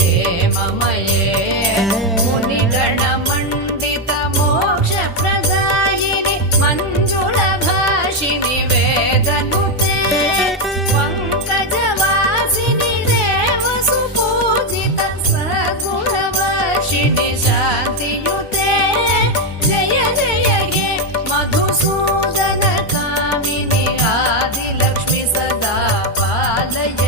हेममये मुनिगणमण्डित मोक्षप्रदायिनि मञ्जुळभाषिनि वेदनुते पङ्कजवासिनि देवसुपूजित सद्गुणवर्षिणि शान्तियुते जय जय हे मधुसूदनकामिनि आदिलक्ष्मि सदा पालय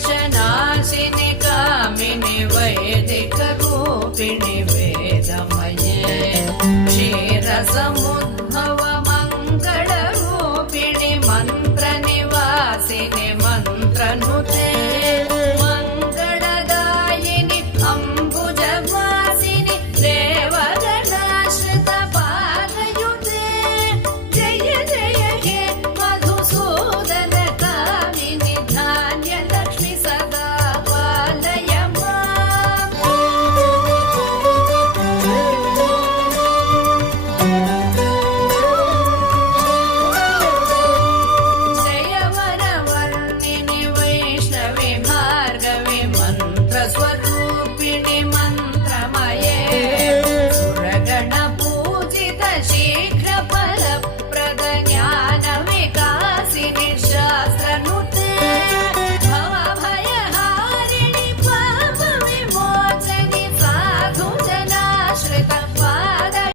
कलिकल्मषनाशिनि कामिनि वैदिकरूपिणि वेदमये क्षीरसमुद्भव मङ्गलरूपिणि मन्त्रनिवासिनि मन्त्रनुते मङ्गलदायिनि अम्बुजवासिनि देवगणाश्रित पादयुते जय जय हे मधुसूदनकामिनि धान्यलक्ष्मि सदा पालय जय वरवर्णिनि वैष्णवि भार्गवि मन्त्रस्वरूपिणि मन्त्र